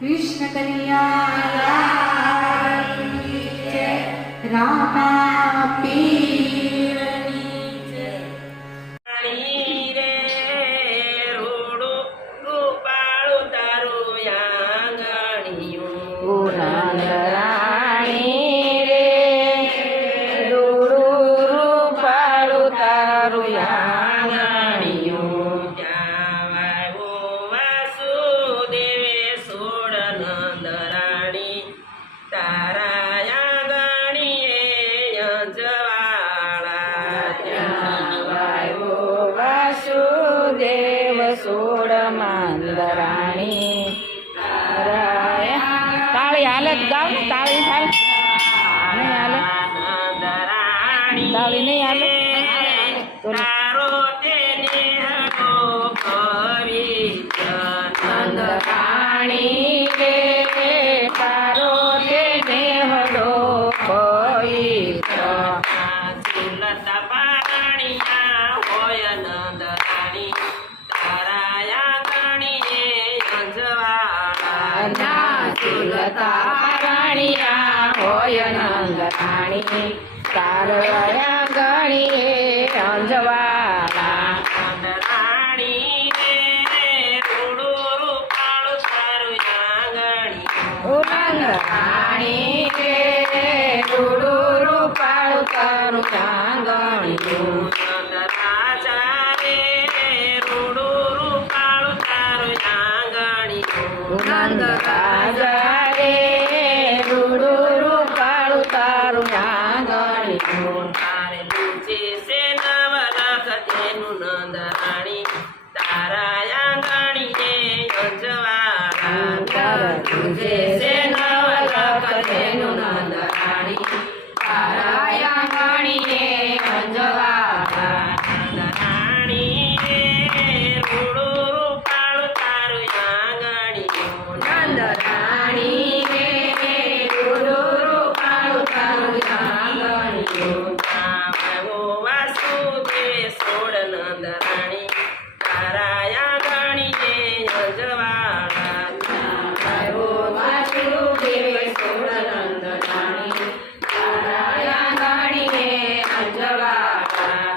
કૃષ્ણ કનૈયા રામા પીરની જય. રાણી રે રૂડું રૂપાળું તારું આંગણિયું. રાણી રે રૂડું રૂપાળું તારું આંગણિયું. ત્યાં વાવ્યો વાસુદેવે સોળ નંદ રાણી તારા આંગણીએ અંજવાળા. ત્યાં વાયો વાસુદેવ સોળ માંદરાણી તાળી હાલત ગાવ ને તાળી હાલ નહીં હાલે નંદ રાણી તાળી નહીં હાલે તારો તેને હગો પવિત્ર નંદ રાણી રે તારો તે દેહડો પવિત્ર ઝુલતા પારણિયા હોય નંદ રાણી તારા આંગણીએ અંજવાળા. ઝુલતા રાણીયા હોય નંદ રાણી તારયા ગણીએ અંજવાળા. નંદ રાણી રે રૂડું રૂપાળું તારું આંગણિયું. નંદ રાણી રે રૂડું રૂપાળું તારું આંગણિયું. નંદ રાજા રે રૂડું રૂપાળું તારું આંગણિયું. નંદ રાજા રે રૂડું રૂપાળું તારું આંગણિયું. તારે લૂચે છે નવલખ તેનું નંદ રાણી તારા આંગણીએ અંજવાળા. તુજે છે નવલખ તેનું નંદ રાણી તારા આંગણીએ અંજવાળા. નંદ રાણી રે રૂડું રૂપાળું તારું આંગણીયું. નંદ રાણી રે રૂડું રૂપાળું તારું આંગણિયું. આવ્યો વાસુદેવ સોળ નંદ રાણી તારા આંગણીએ અંજવાળા. આવ્યો વાસુદેવ સોળ નંદ રાણી તારા આંગણીએ અંજવાળા.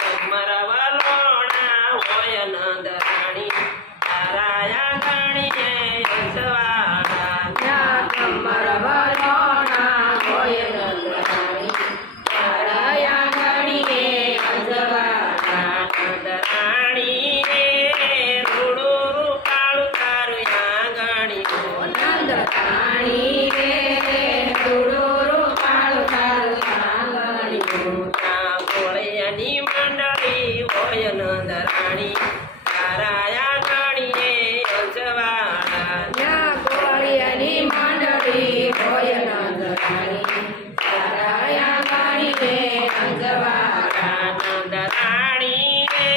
કમર વલોણા હોય નંદ રાણી તારા આંગણીએ અંજવાળા. ત્યાં કમર વલોણા હોય નંદ રાણી તારા આંગણીએ અંજવાળા. નંદ રાણી રે રૂડું રૂપાળું તારું આંગણીયું. નંદ રાણી રે રૂડું રૂપાળું તારું આંગણિયું. ગોળિયાની મંડળી હોય નંદ રાણી તારા આંગણીએ અંજવાળા. ત્યાં ગોળિયાની મંડળી હોય નંદ રાણી તારા આંગણીએ અંજવાળા. નંદ રાણી રે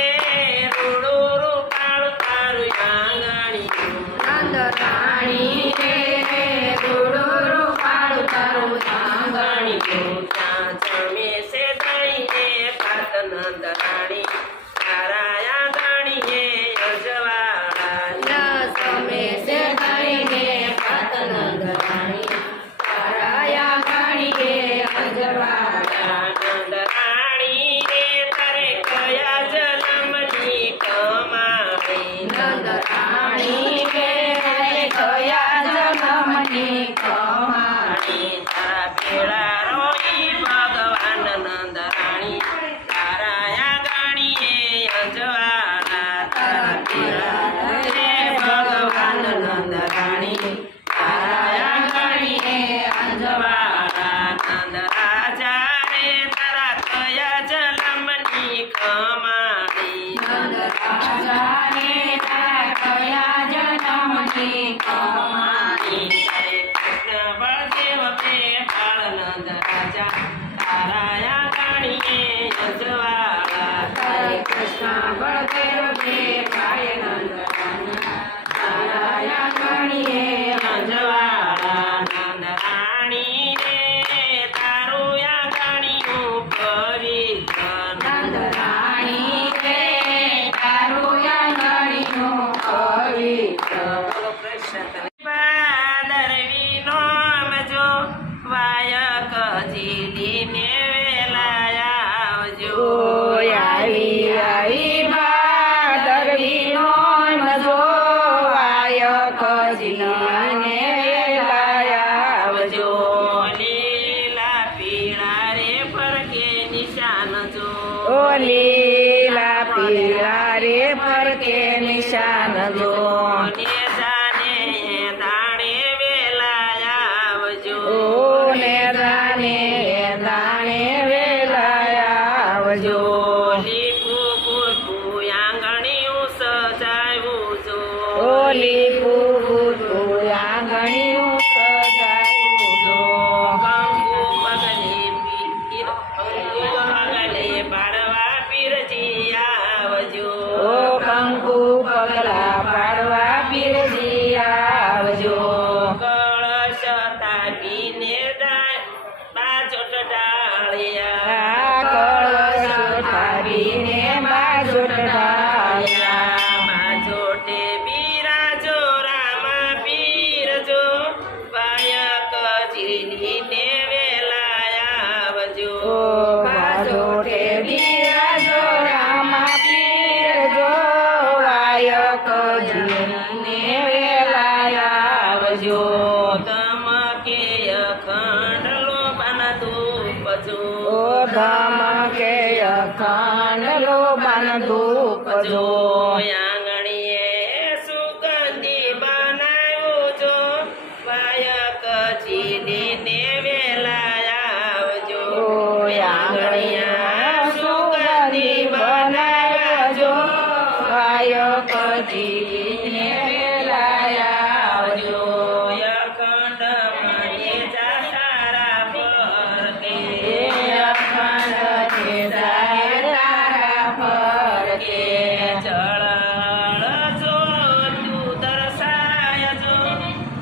રૂડું રૂપાળું તારું આંગણીયું. નંદ રાણી રે રૂડું રૂપાળું તારું આંગણિયું. ત્યાં જન્મે છે દઈને પાર્થ નંદ રાણી તારા આંગણીએ અંજવાળા. ત્યાં સમે છે ધણીને પાત નંદ રાણી તારા આંગણીએ અંજવાળા. નંદ રાણી રે તારે કયા જન્મની કમાણી. નંદ રાણી રે કયા જન્મની કમાણી. તારા પેલા રોઈ ભગવાન નંદ રાણી તારા આંગણીએ અંજવાળા. તારા પેલા રે ભગવાન નંદ રાણી તારા આંગણીએ અંજવાળા. નંદ રાજા રે તારા કયા જન્મની કમાણી. નંદ રાજાને તારા કયા જન્મની કમાણી. હરે કૃષ્ણ બળદેવ તે બાળ નંદ રાજા તારા આંગણીએ અંજવાળા. હરે કૃષ્ણ બળદેવ દે ભાઈ નંદ રાણી તારા આંગણીએ અંજવાળા. નંદ રાણી રે તારું આંગણીયું પવિત્ર. નંદ રાણી રે તારું આંગણીયું પવિત્ર. બોલો કૃષ્ણ ખજીને લાવજો લીલા પીળા રે ફરકે નિશાન જો ઓ લીલા પીળા રે ફરકે નિશાન જો ને જાને દાણે વેલા આવજો ઓ ને દાણે વેલા આવજો લીપુ પુરપુ આંગણિયું સજાવ્યું જો ઓલી પૂતુ આંગણિયું સજાયું જો કંકુ પગલે પાડવા પીરજી આવજો ઓ કંકુ પગલા પાડવા પીરજી આવજો કળશ તાપીને બાજોટ ડાળિયા આ કળશ ઠારીને બાજોટ ઢાળ્યા બાજોટે બિરાજો રામા પીરજો વાયક જીરીને વેલા આવજો ઓ બાજોટે બિરાજો રામા પીરજો વાયક જીને વેલા આવજો તમકે અખંડલો બન ધૂપજો ઓ ધમકે અખંડલો બન ધૂપજો આંગણીએ સુગંધી બનાવ્યો જો વાયક ચીડીને વેલા આવજો ઓ આંગણિયા સુગંધી બનાવજો વાયક જીને વેલા આવજો અખંડ મણે જાતારા પર કે અખંડ છે જાય તારા પર કે ચળળ જો તું દર્શાય જો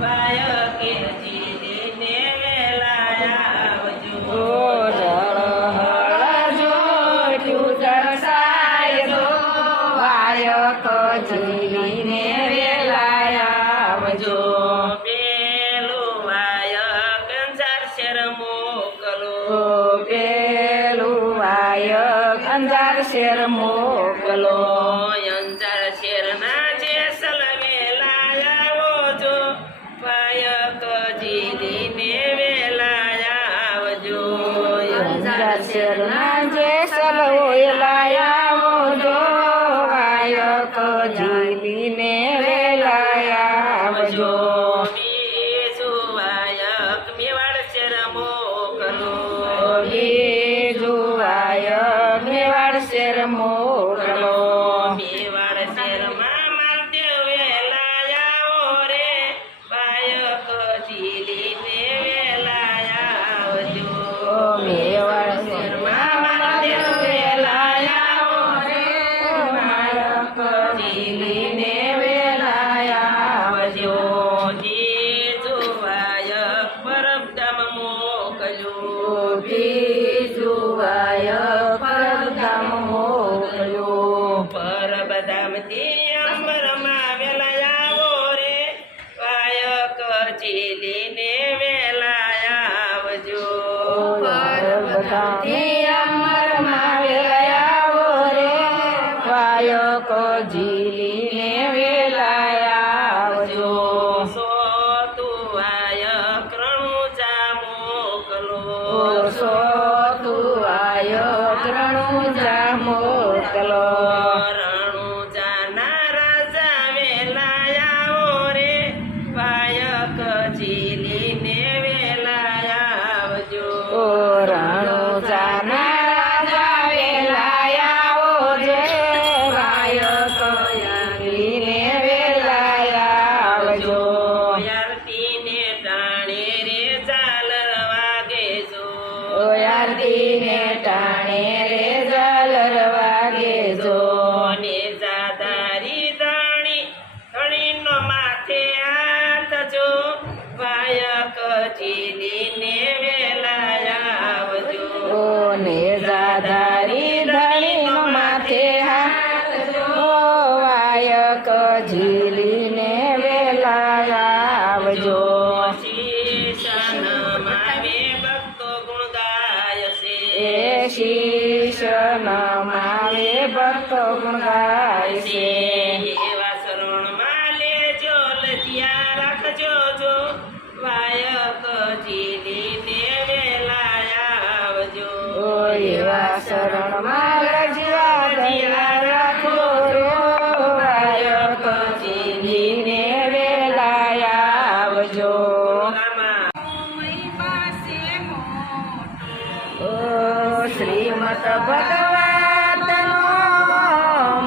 વાયકે ચીડીને વેલા આવજો ઓ જળ જો તું દર્શાય જો વાયક જીને વેલા આવજો પેલું વાયક અંજાર શેર મોકલો ઓ પેલું વાયક અંજાર શેર મોકલો અંજાર શેરના જે સલવેલા આવો જો વાયક જીરીને વેલા આવજો અંજાર શેરના જે સલવોયલા આવો જો વાયક જીલીને વેલા આવજો બીજું વાયક મેવાડ શેર મોકલો બીજું વાયક મેવાડ શેર મોકલો મેવાડ શેરમાં માલદેવ વેલા આવો રે વાયક જીલીને વેલા આવજો મેવાડ શેરમાં માલદેવ વેલા આવો રે વાયક જીલીને વેલા આવજો બીજું વાયક પરબધામ મોકલ્યો બીજું વાયક પરધામ મોકલ્યો પરબધામથી અંબરમાં વેલા આવો રે વાયક ચીલીને વેલા આવજો પરબધામથી અમરમાં વેલા આવો રે વાયક જીલીને વેલા આવજો સોતું વાયક રણુજા મોકલો સો તું વાયક રણુજા મોકલો રણુજાના રાજા વેલા આવો રે વાયક ચીલીને વેલા આવજો ઓ રણુજાના રાજા વેલા આવો જે વાયક જીલીને વેલા આવજો યારતીને ટાણે રે ઝાલર વાગે જો આરતીને ટાણે રે ઝાલર વાગે જો ને જાદારી દાણી ધણીનો માથે હાથ જો વાયક ચીલીને વેલા આવજો ઓ ને જાધારી ધણીનો માથે હાથ જો વાયક ઝીલીને વેલા આવજો શીશન માવે ભક્તો ગુણ ગાય છે એ શીશ નમાવે ભક્તો ગુણ ગાય છે એવા શરણમાં લેજો લે રજિયા રાખજો જો વાયકજી લીને વેલા આવજો એવા શરણમાં રજવા દયા રાખો રો ગાયકજી લીને વેલા આવજો. ઓ શ્રીમદ ભગવતનો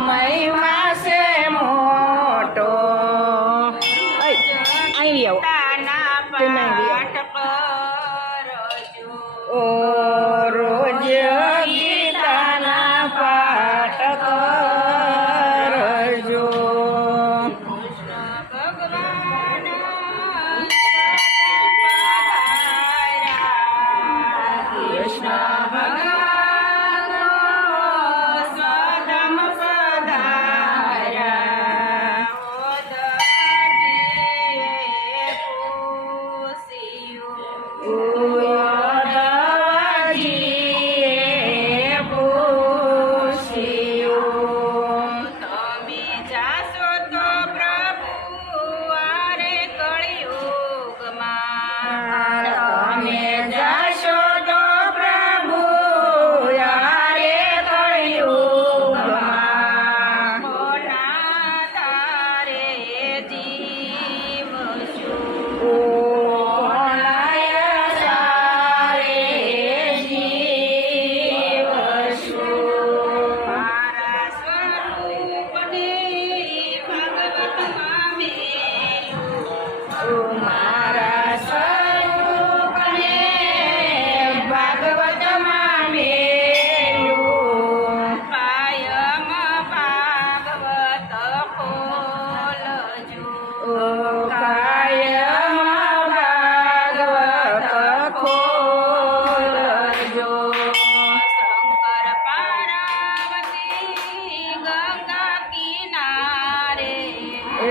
મહિમા છે મોટો. અહીં આવો. ઓ રોજ ગીતાના પાઠ કરજો. કૃષ્ણ ભગવાનનો સ્વધામ પધાર્યા. ઉદ્ધવજીએ પૂછ્યું, તમે જાશો તો પ્રભુ આરે કળિયુગમાં. તમે જાશો તો પ્રભુ યારે કળિયુગમાં. કોના તારે જીવશું. કોણાય સારે જીવશું. મારા સ્વરૂપને ભગવતમાં મેલું. મારા સ્વરૂપને ભાગવતમાં મેલું. કાયમ ભાગવત ખોલજો. કાયમ ભાગવત ખોલજો. શંકર પાર્વતી ગંગા કિનારે. એ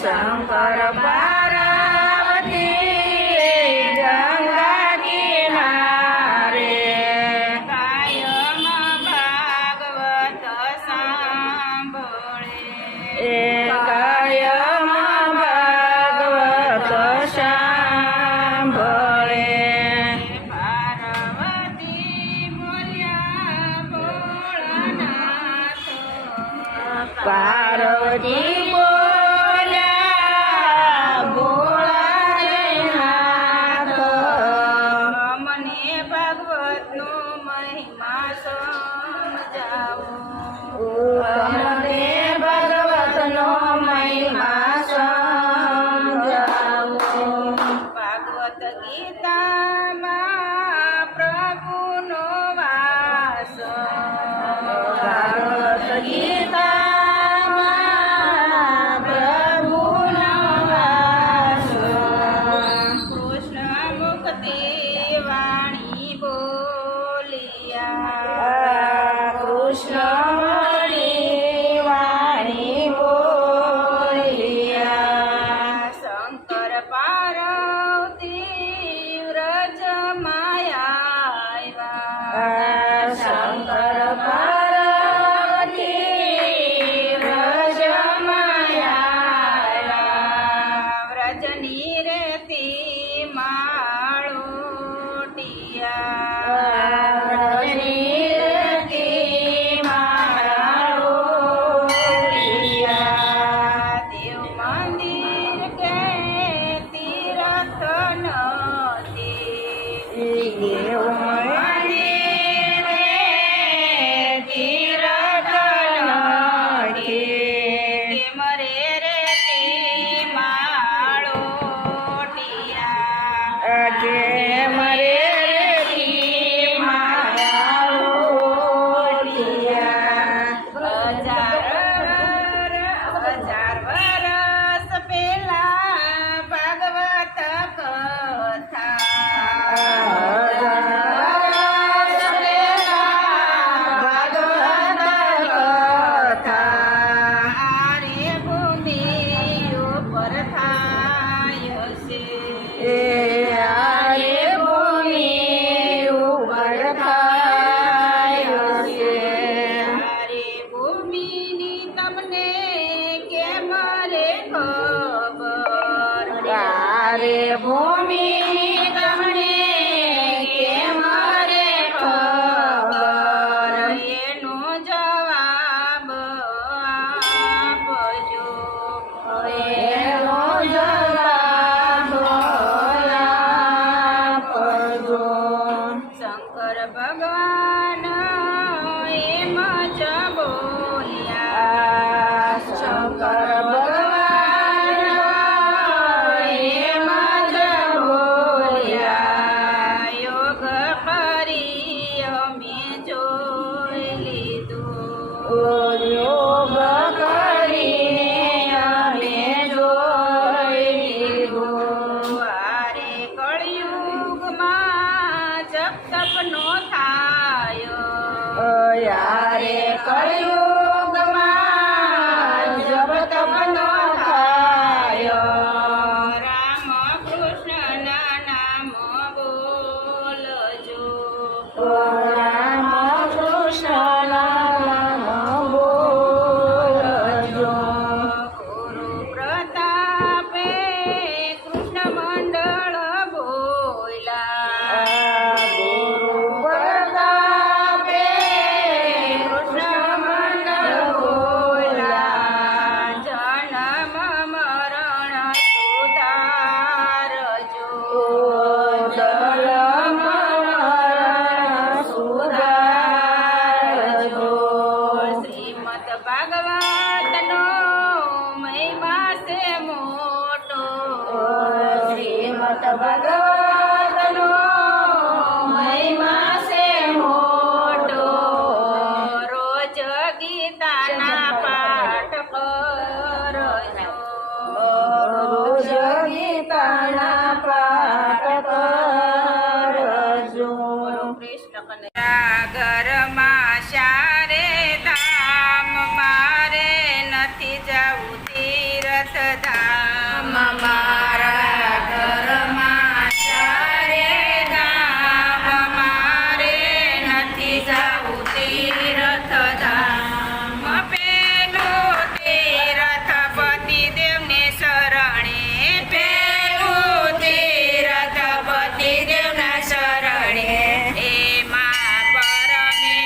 શંકર પાર્વતી ગંગા કિનારે. કાયમ ભાગવત સાંભળે. એ કાયમ ભાગવત સાંભળે. પાર્વતી બોલ્યા ભોળાનાથ. પાર્વતી બોલ્યા ભોળાનાથ. મને ભગવતનો મહિમા સમજાવો. તમને ભગવતનો મહિમા સમજાવો. ભાગવત ગીતામાં પ્રભુનો વાસ. ભાગવત ગીતામાં પ્રભુનો વાસ. કૃષ્ણ મુક્તિ વાણી બોલિયા. કૃષ્ણ મળી વાણી બોલિયા. શંકર પાર્વતી વ્રજ માયા. શંકર પાર્વતી વ્રજમાયા. વ્રજની રેતી માળોટિયા. રજની માળોટિયા. દેવ મંદિર કે તીરથ નદી. દેવ મંદિરે તીરથ નથી. કેમ રે રેતી માળો રે ભૂમિ તમને કેમ રે ખબર એનો જવાબ આપજો એનો જવાબ આપજો શંકર ભગવાન એમ જ બોલ્યા શંકર ભગવાન એમ જ બોલ્યા યોગ કરી અમે જોઈ લીધું યોગ કરીને અમે જોઈ લીધું આરે કળિયુગમાં જપ તપનો થાય યારે કળિયુગમાં જપ તપનો થાય રામ કૃષ્ણના નામ બોલજો રામ કૃષ્ણના નામ બોલજો ગુરુ પ્રતાપે કૃષ્ણ મંડળ બોલ્યા ગુરુ પ્રતાપે કૃષ્ણ મંડળ બોલ્યા જન્મ મરણ સુધારજો જન્મ મરણ સુધારજો શ્રીમદ ભાગવતનો મહિમા છે મોટો શ્રીમદ ભગવતનો મહિમા છે મોટો રોજ ગીતાના પાઠ કરજો રોજ ગીતાના પાઠ કરજો કૃષ્ણ ઘરમાં શારે ધામ મારે નથી જવું તીર્થ ધામ મારા ઘરમાં શારે ધામ મારે નથી જવું તીર્થ ધામ પેલું તીર્થ પતિદેવને શરણે પેલું તીર્થ પતિદેવના શરણે એમાં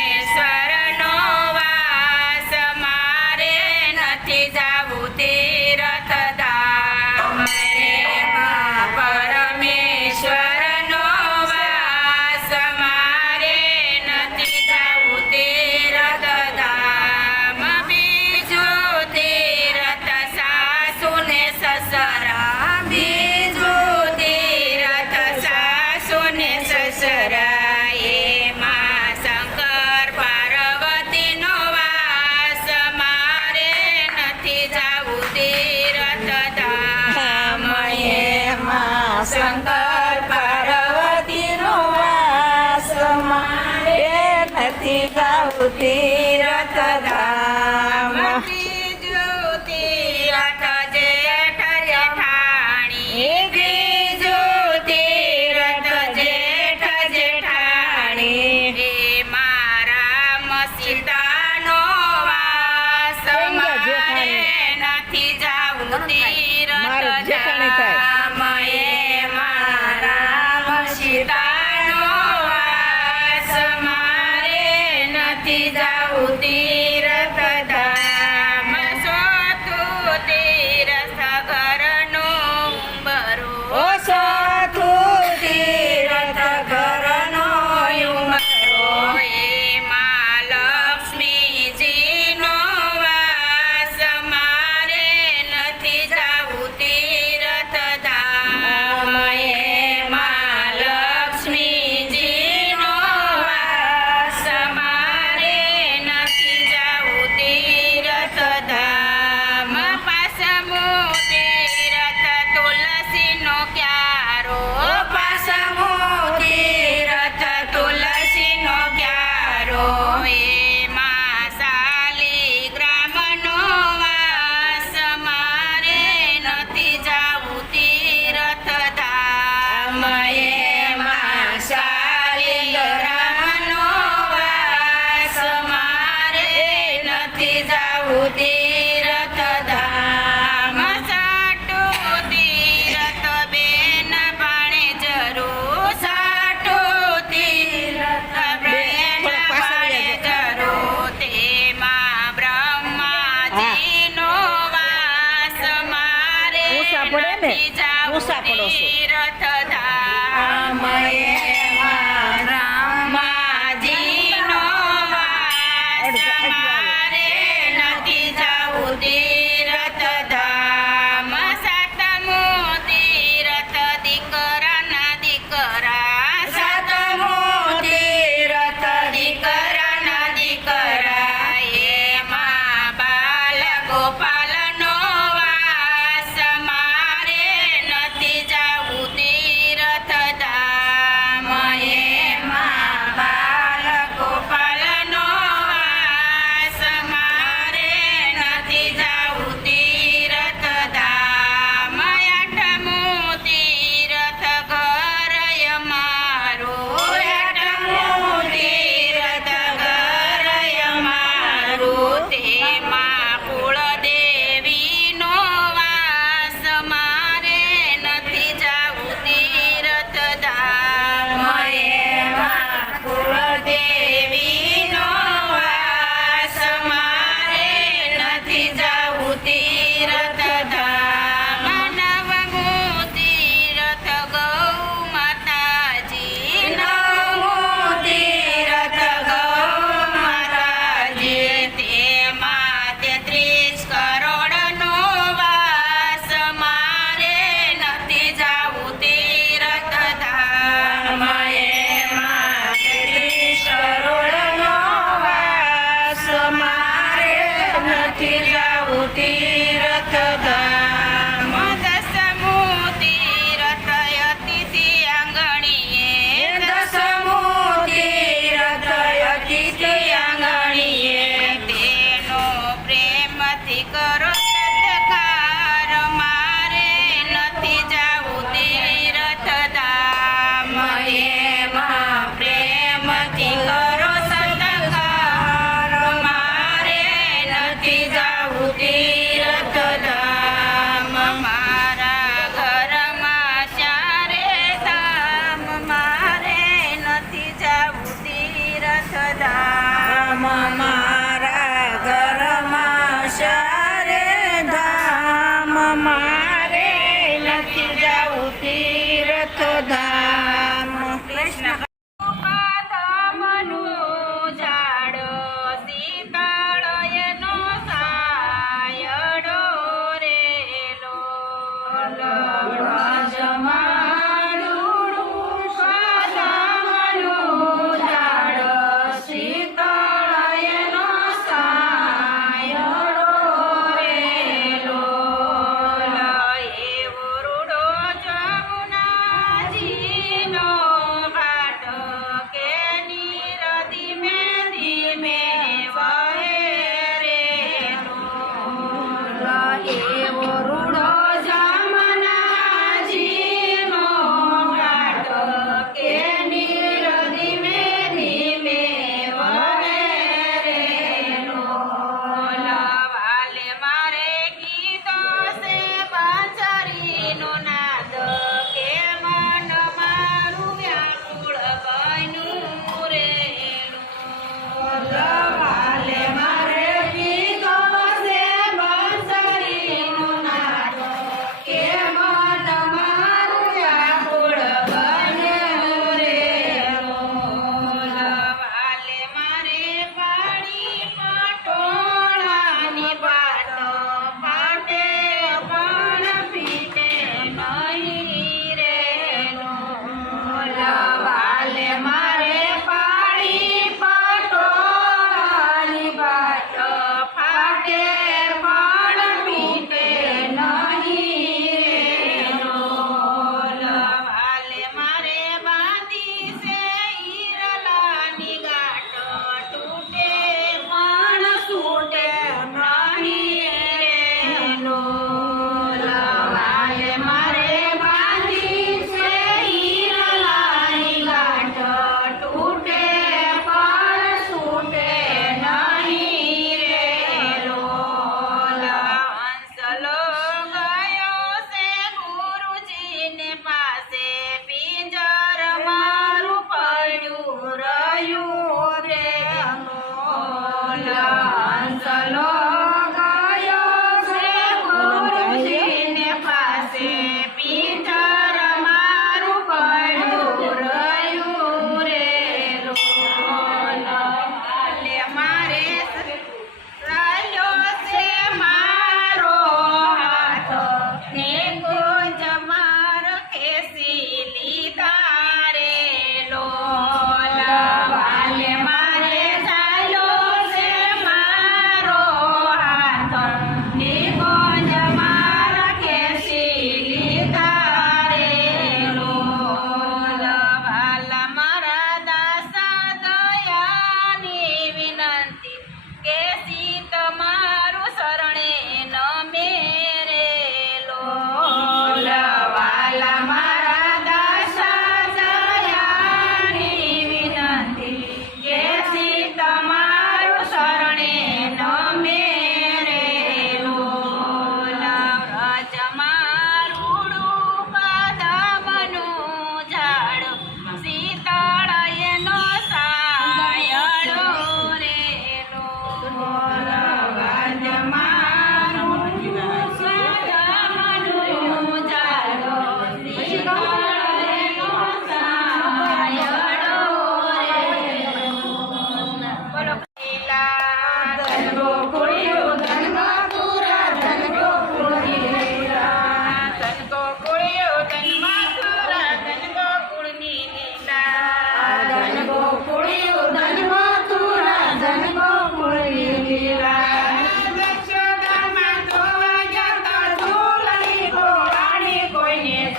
પરમેશ્વરનો વાસ મારે નથી જાવું તીર્થ ધામ એમાં પરમેશ્વરનો વાસ મારે નથી જાવું તીર્થ ધામ બીજું તીર્થ સાસુને સસરા બીજું તીર્થ સાસુને સસરા એમાં શંકર પાર્વતીનો વાસ મારે નથી જાવું તીર્થ ધામ એમાં શંકર પાર્વતીનો વાસ મારે નથી જાવું તીર્થ ધામ બીજું તીર્થ જેઠ જેઠાણી બીજું તીર્થ જેઠ જેઠાણી એ મારા સીતાનો વાસ મારે નથી જાવું તીર્થ ધામ એ મારા સીતાનો વાસ મારે નથી જાવું ઊંચા જાઉં પડો છો. તીર્થધામ એમાં રામાજીનો વાસ મારે નથી જાવું તીર્થધામ સાતમું તીર્થ દીકરાના દીકરા સાતમું તીર્થ દીકરાના દીકરા એમાં બાલ ગોપાલનો વાસ મારે નથી જાવું તીર્થધામ એમાં બાલ ગોપાલનો વાસ મારે નથી જાવું તીર્થધામ આઠમું તીર્થ ઘર અમારું આઠમું તીર્થ ઘર અમારું તેમાં કુળદેવીનો વાસ મારે નથી જાવું તીર્થધામ એમાં કુળદેવીનો વાસ મારે નથી જાવું તીર્થધામ નવમું તીર્થ ગૌ માતાજી નવમું તીર્થ ગૌ માતાજી તેમાં 33 કરોડનો વાસ મારે નથી જાવું તીર્થધામ એમાં 33 કરોડનો વાસ મારે નથી જાવું તીર્થધામ દસમું તીર્થ અતિથિ આંગણીએ દસમું તીર્થ અતિથિ આંગણીએ તેનો પ્રેમથી કરો સત્કાર મારે નથી જાવું તીર્થધામ એમાં પ્રેમથી કરો સત્કાર મારે નથી જાવું તીર્થધામ મારા ઘરમાં ચારે ધામ મારે નથી જાવું તીર્થધામ મારા ઘરમાં ચારે ધામ મારે નથી જાવું તીર્થધામ કૃષ્ણ ધામનું ઝાડ શીતળ એનો સાયડો રેલો ધામનું ઝાડ શીતળ એનો સાયડો રેલો એ વરુડો જમુનાજી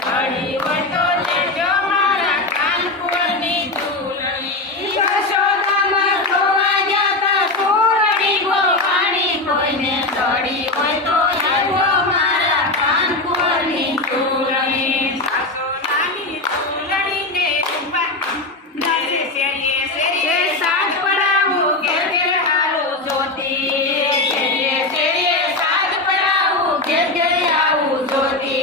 ચડી હોય તો દેજો મારા કાનપુરની ઝૂલણી. યશોદામાં ધોવા ગયા તા સુરણી ગોવાણી, કોઈને ચડી હોય તો દેજો મારા કાનપુરની ઝૂલણી. સાસો નાની ઝૂલણીને રૂપા નાચે શેરીએ શેરીએ સાત પડાવું ઘેર ઘેર આવું જોતી, શેરીએ શેરીએ સાત પડાવું ઘેર ઘેર આવું જોતી.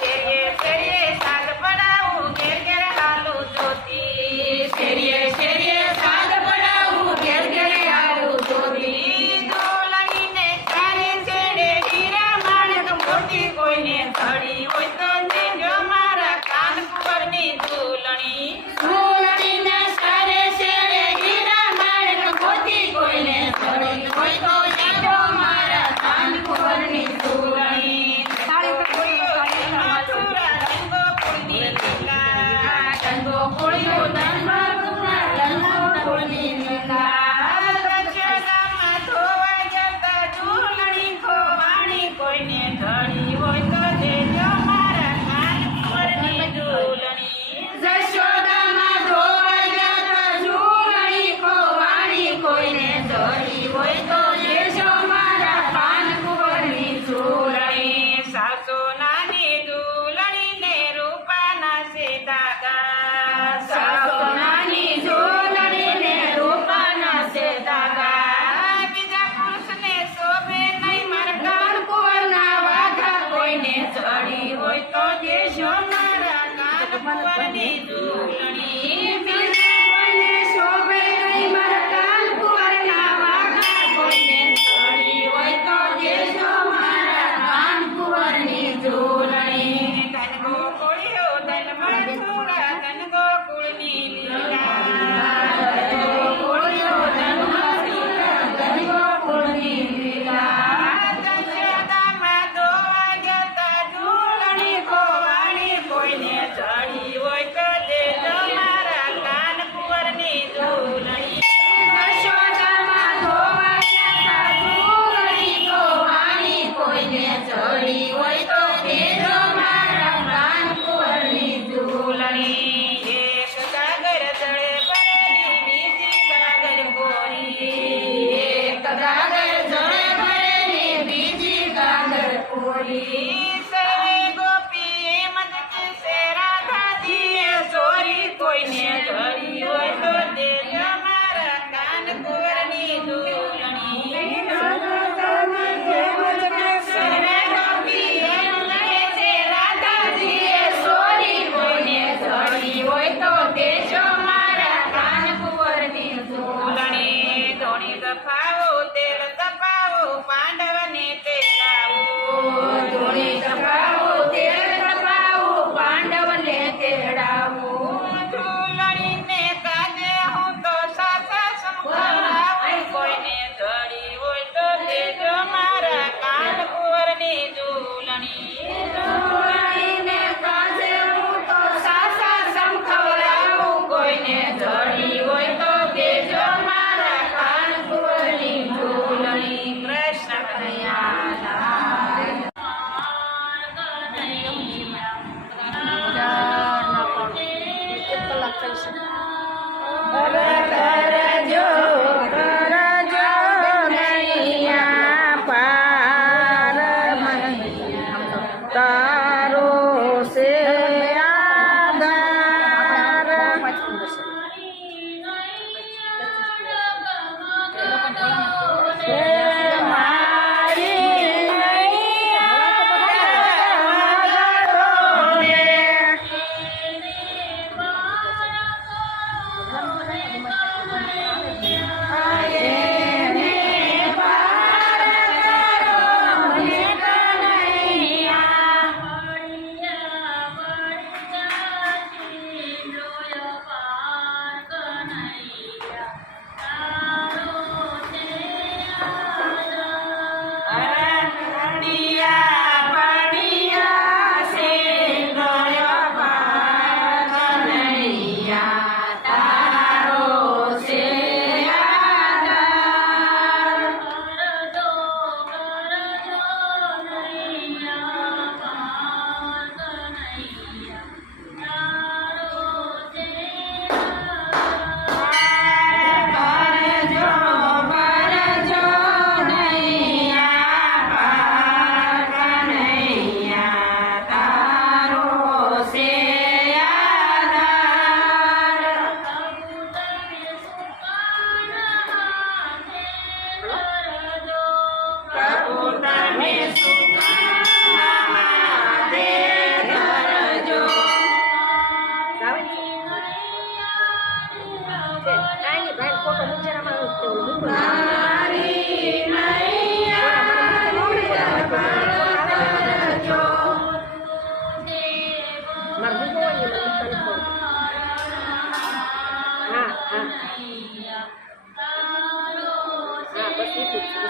શેરીએ શેરીએ સાત પડાવું ઘેર ઘેર હાલું જોતી. શેરીએ શેરીએ સાત પડાવું ઘેર ઘેર આવું જોતી. ઝૂલણીને ચારે છેડે હીરા માણેક મોતી, કોઈને ચડી હોય તો દેજો મારા કાનપુરની ઝૂલણી. ઝૂલણીના સારે શેરે હીરા માણેક મોતી, કોઈને ચડી હોય તો દેજો મારા કાનપુરની ઝૂલણી. મથુરા રંગો ફૂલની લીલા. રંગો ફૂલ્યું ધનમાં રંગો ફૂલની લીલા. દશરથમાં ધોવા જતા ઝૂલણી ખોવાણી, કોઈને ચડી હોય તો દેજો મારા કાનપુરની ઝૂલણી. જશોદામાં ધોવા ગયા તા ઝૂલણી ખોવાણી, કોઈને ચડી હોય તો દેજો મારા કાનપુરની ઝૂલણી. સાસો નાની ઝૂલણીને રૂપાના છે ધાગા. સાસો નાની ઝૂલણીને રૂપાના છે ધાગા. બીજા પુરુષને શોભે નહીં મારા કાનપુરના વાઘા, કોઈને ચડી હોય તો દેજો મારા કાનપુરની ઝૂલણી. બીજા કોઈને શોભે નહીં મારા કાનપુરના વાઘા, કોઈને ચડી હોય તો દેજો મારા કાનપુરની ઝૂલણી. ધન ગોકુળિયો ધન મથુરા ધન ગોકુળની લીલા. દશરથમાં ધોવા જતા ઝૂલણી ખોવાણી, કોઈને ચડી હોય તો દેજો મારા કાનપુરની ઝૂલણી. ચડી હોય તો દેજો મારા કાનપુરની ઝૂલણી. એક ગાગર જળે ભરેલી બીજી ગાગર કોરી. એક ગાગર જળે ભરેલી બીજી ગાગર પૂરી. સરે ગોપીએ મદદ સે રાધાજીએ ચોરી, કોઈને ચડી હોય તો દેજો મારા કાનપુરની ઝૂલણી. સરે ગોપીએ મળે છે રાધાજીએ સોરી, કોઈને ચડી હોય તો દેજો મારા કાનપુરની ઝૂલણી. ઝૂલણી ધોણી તપાવો તેલ તપાવો પાંડવને તેડાવો. ધૂણી તપાવું, તેલ તપાવું, પાંડવને તેડાવું. ઝૂલણીને કાજે હું તો સાસા સમખરાવું, કોઈને ચડી હોય તો દેજો મારા કાનપુરની ઝૂલણી. ઝૂલણીને કાજે હું તો સાસા સમ ખવડાવું, કોઈને ચડી હોય તો દેજો મારા કાનપુરની ઝૂલણી. કૃષ્ણ કરજો કરજો નૈયા પાર તારો છે આધાર. હે મારી નૈયા મારે ભૂગો હોય ને મને તને ફોન હા હા હા બસ એટલું જ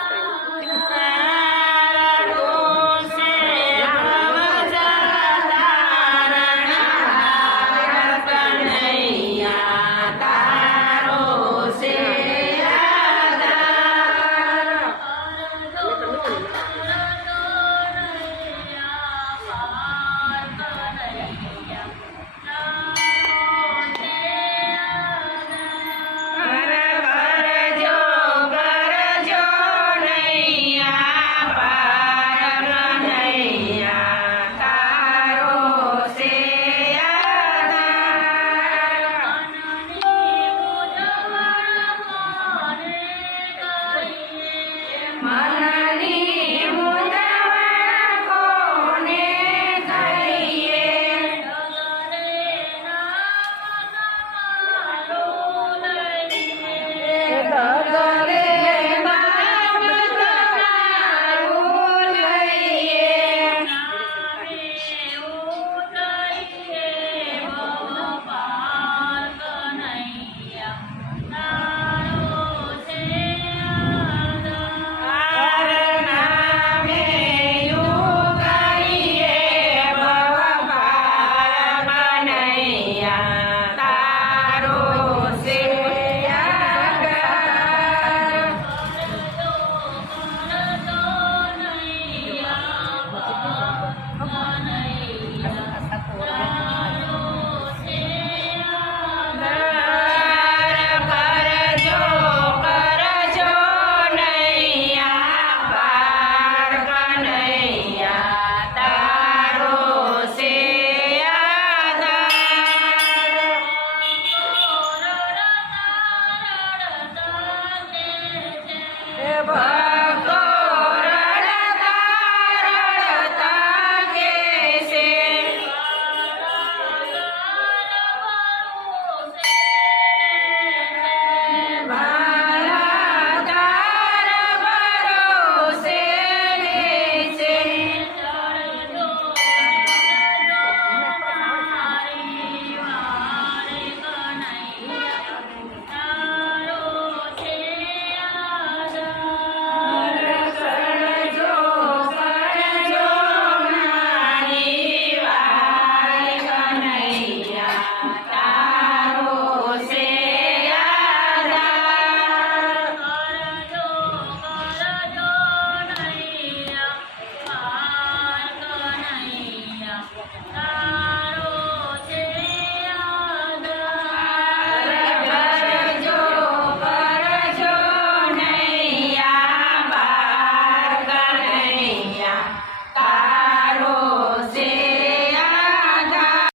તા